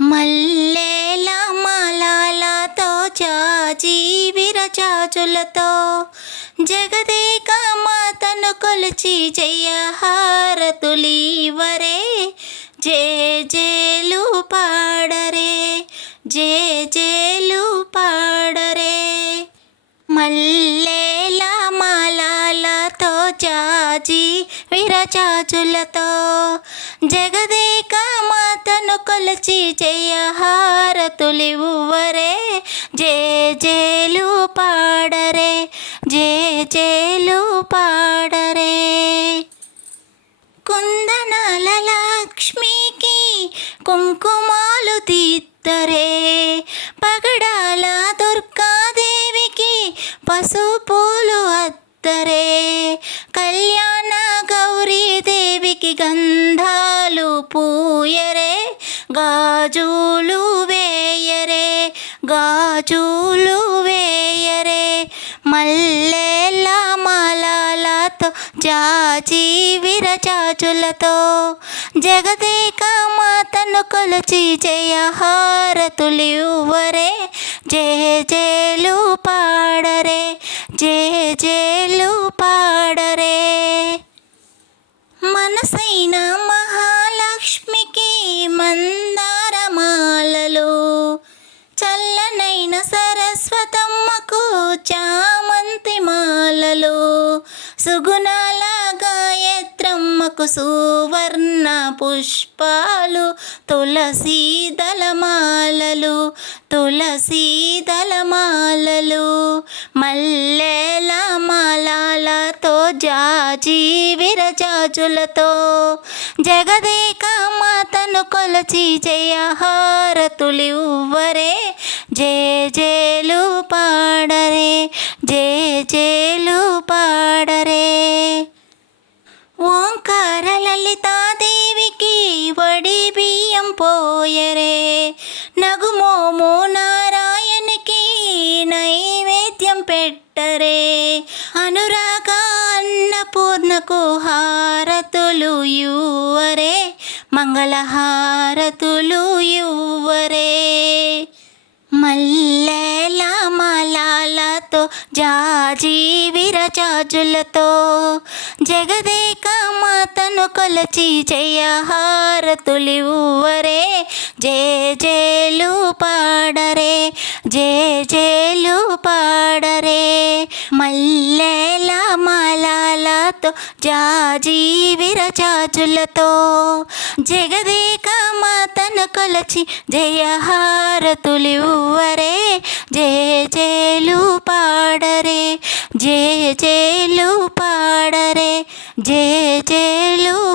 మల్లెల మలాలతో చాచి విరచాచులతో జగదేక మాతను కొలిచి జయహారతులీవరే. జే జేలు పాడరే జే జేలు పాడరే. మల్లెల మలాలతో చాచి విరచాచులతో జగదేక మాతను కొలిచి ఉవ్వరే. జే జేలు పాడరే జే జేలు పాడరే. కుందనాల లక్ష్మికి కుంకుమాలు తీద్దరే పగడాల దుర్గాదేవికి పసుపులు అద్దరే కళ్యాణ గౌరీదేవికి గంధాలు పూయరే. గాజులు వేయరే గాజులు వేయరే. మల్లెల మలాలతో జాచి విరచాచులతో జగదేక మాతను కొలిచి జయహారతులివ్వరే. జే జేలు పాడరే జే జేలు పాడరే. చామంతి మాలలు సుగుణాల గాయత్రమ్మకు సువర్ణ పుష్పాలు తులసి దళమాలలు తులసి దళమాలలు. మల్లెల మాలతో జాజి విరజాజులతో. జగదేక మాతను కొలచి జయహారతులివ్వరే. జే జేలు పాడరే జే జేలు పాడరే. ఓంకార లలితాదేవికి వడి బియ్యం పోయరే. నగుమోము నారాయణకి నైవేద్యం పెట్టరే. అనురాగ అన్నపూర్ణకు హారతులు యువరే మంగళహారతులు యువరే జాజీ విరచాజులతో జగదేక మాతను కొలచి జయహారతులివ్వరే జే జేలు పాడరే జే జేలు పాడరే. మల్లెల జాతో జాజి విరచాజులతో జగదేక మాతను కొలచి జయహారతులివ్వరే. జయ జేలు పాడరే జయ జేలు పాడరే జయ జేలు